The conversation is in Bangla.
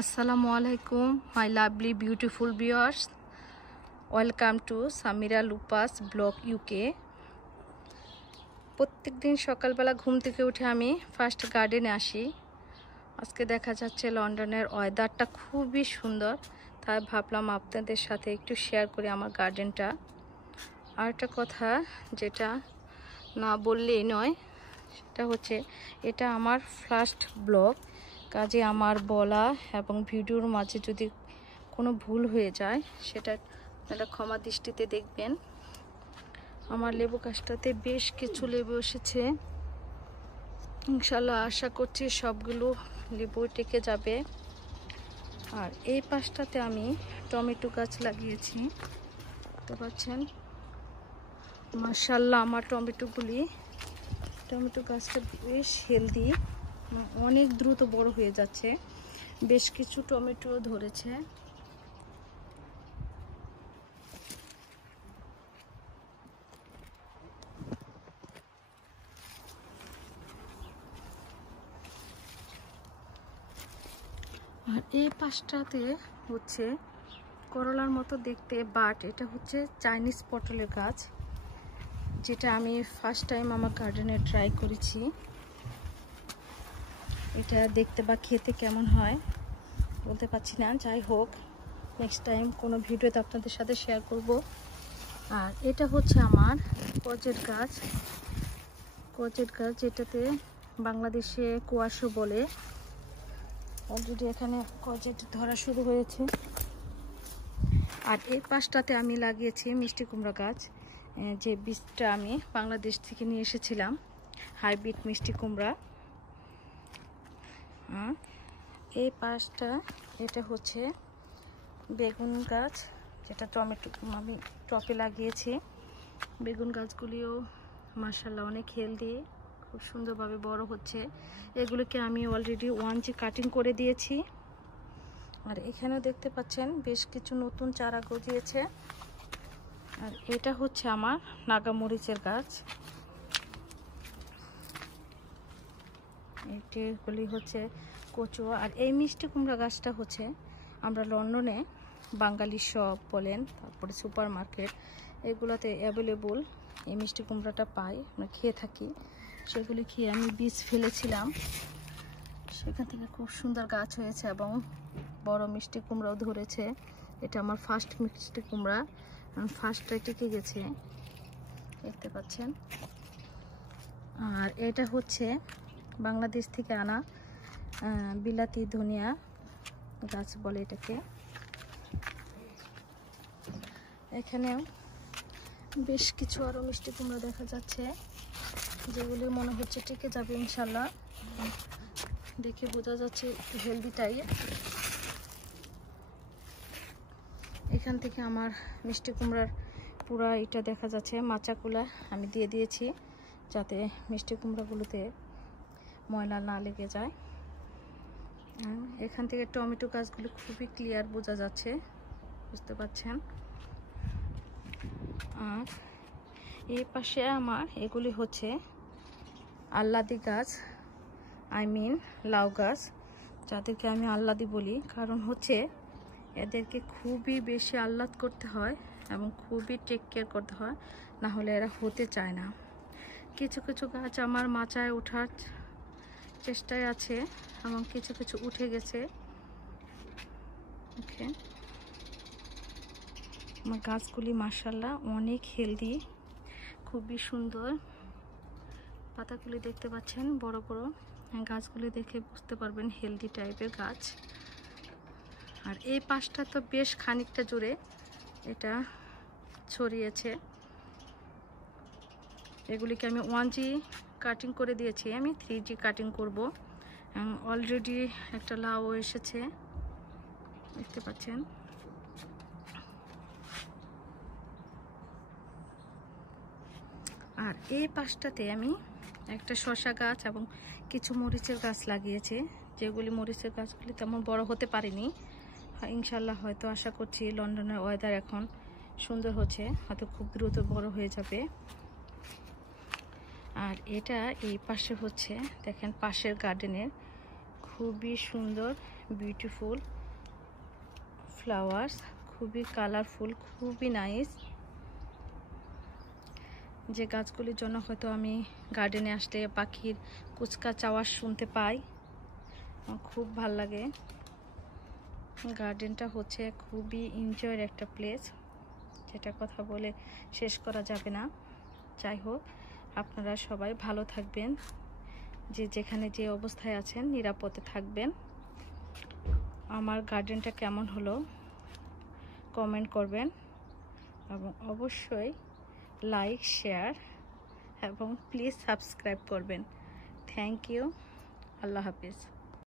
আসসালামু আলাইকুম my lovely beautiful viewers, welcome to Samira lupus blog UK. প্রত্যেক দিন সকালবেলা ঘুম থেকে উঠে আমি ফার্স্ট গার্ডেনে আসি। আজকে দেখা যাচ্ছে লন্ডনের ওয়েদারটা খুবই সুন্দর, তাই ভাবলাম আপনাদের সাথে একটু শেয়ার করি আমার গার্ডেনটা। আর একটা কথা যেটা না বললেই নয়, সেটা হচ্ছে এটা আমার ফার্স্ট ব্লগ, কাজে আমার বলা এবং ভিডিওর মাঝে যদি কোনো ভুল হয়ে যায় সেটা আপনারা ক্ষমা দৃষ্টিতে দেখবেন। আমার লেবু গাছটাতে বেশ কিছু লেবু এসেছে, ইনশাল্লাহ আশা করছি সবগুলো লেবু টেকে যাবে। আর এই পাশটাতে আমি টমেটো গাছ লাগিয়েছি, দেখতে পাচ্ছেন মাশাআল্লাহ। আমার টমেটো গাছটা বেশ হেলদি, অনেক দ্রুত বড় হয়ে যাচ্ছে, বেশ কিছু টমেটো ধরেছে। আর এই পাশটাতে হচ্ছে করলার মতো দেখতে, বাট এটা হচ্ছে চাইনিজ পটলের গাছ, যেটা আমি ফার্স্ট টাইম আমার গার্ডেনে ট্রাই করেছি। এটা দেখতে বা খেতে কেমন হয় বলতে পারছি না, যাই হোক নেক্সট টাইম কোনো ভিডিওতে আপনাদের সাথে শেয়ার করব। আর এটা হচ্ছে আমার কচের গাছ, যেটাতে বাংলাদেশে কুয়াশো বলে। অলরেডি এখানে কচেট ধরা শুরু হয়েছে। আর এই পাশটাতে আমি লাগিয়েছি মিষ্টি কুমড়া গাছ, যে বীজটা আমি বাংলাদেশ থেকে নিয়ে এসেছিলাম, হাইব্রিড মিষ্টি কুমড়া। এই পাশটা এটা হচ্ছে বেগুন গাছ, যেটা টমেটো আমি টপে লাগিয়েছি। বেগুন গাছগুলিও মাশাআল্লাহ অনেক হেলদি, খুব সুন্দরভাবে বড় হচ্ছে। এগুলোকে আমি অলরেডি 1G কাটিং করে দিয়েছি। আর এখানেও দেখতে পাচ্ছেন বেশ কিছু নতুন চারা গজিয়েছে। আর এটা হচ্ছে আমার নাগামরিচের গাছ, এগুলি হচ্ছে কচু। আর এই মিষ্টি কুমড়া গাছটা হচ্ছে আমরা লন্ডনে বাঙালি শপ বলেন, তারপরে সুপার মার্কেট, এগুলোতে অ্যাভেলেবল এই মিষ্টি কুমড়াটা পাই, আমরা খেয়ে থাকি। সেগুলি খেয়ে আমি বীজ ফেলেছিলাম, সেখান থেকে খুব সুন্দর গাছ হয়েছে এবং বড় মিষ্টি কুমড়াও ধরেছে। এটা আমার ফার্স্ট মিষ্টি কুমড়া, ফার্স্টটাই টিকে গেছে, দেখতে পাচ্ছেন। আর এটা হচ্ছে বাংলাদেশ থেকে আনা বিলাতি ধনিয়া গাছ বলে এটাকে। এখানেও বেশ কিছু আরো মিষ্টি কুমড়া দেখা যাচ্ছে, যেগুলি মনে হচ্ছে টিকে যাবে ইনশাল্লাহ, দেখে বোঝা যাচ্ছে একটু হেলদি টাইপ। এখান থেকে আমার মিষ্টি কুমড়ার পুরা এটা দেখা যাচ্ছে, মাচাগুলা আমি দিয়ে দিয়েছি যাতে মিষ্টি কুমড়াগুলোতে ময়লা না লেগে যায়। এখান থেকে টমেটো গাছগুলো খুবই ক্লিয়ার বোঝা যাচ্ছে, বুঝতে পাচ্ছেন। আর এই পাশে আমার এগুলি হচ্ছে আল্লাদি গাছ, লাউ গাছ, যাদেরকে আমি আল্লাদি বলি, কারণ হচ্ছে এদেরকে খুবই বেশি আহ্লাদ করতে হয় এবং খুবই টেক কেয়ার করতে হয়, না হলে এরা হতে চায় না। কিছু কিছু গাছ আমার মাচায় ওঠার চেষ্টায় আছে এবং কিছু কিছু উঠে গেছে। ওকে, আমার গাছগুলি মাশাআল্লাহ অনেক হেলদি, খুবই সুন্দর। পাতাগুলি দেখতে পাচ্ছেন বড় বড়, গাছগুলি দেখে বুঝতে পারবেন হেলদি টাইপের গাছ। আর এই পাশটা তো বেশ খানিকটা জুড়ে এটা ছড়িয়েছে। এগুলিকে আমি 1G কাটিং করে দিয়েছি, আমি 3G কাটিং করব। অলরেডি একটা লাউ এসেছে, দেখতে পাচ্ছেন। আর এই পাশটাতে আমি একটা শসা গাছ এবং কিছু মরিচের গাছ লাগিয়েছি, যেগুলি মরিচের গাছগুলি তেমন বড় হতে পারেনি। ইনশাল্লাহ হয়তো আশা করছি লন্ডনের ওয়েদার এখন সুন্দর হচ্ছে, হয়তো খুব দ্রুত বড় হয়ে যাবে। আর এটা এই পাশে হচ্ছে দেখেন পাশের গার্ডেনের খুবই সুন্দর, বিউটিফুল ফ্লাওয়ার্স, খুবই কালারফুল, খুবই নাইস। যে গাছগুলির জন্য হয়তো আমি গার্ডেনে আসলে পাখির কুচকাচ আওয়াজ শুনতে পাই, খুব ভাল লাগে। গার্ডেনটা হচ্ছে খুবই এনজয়ের একটা প্লেস, যেটা কথা বলে শেষ করা যাবে না। যাই হোক, আপনারা সবাই ভালো থাকবেন, যে যেখানে যে অবস্থায় আছেন নিরাপদে থাকবেন। আমার গার্ডেনটা কেমন হলো কমেন্ট করবেন, এবং অবশ্যই লাইক, শেয়ার এবং প্লিজ সাবস্ক্রাইব করবেন। Thank you. আল্লাহ হাফিজ।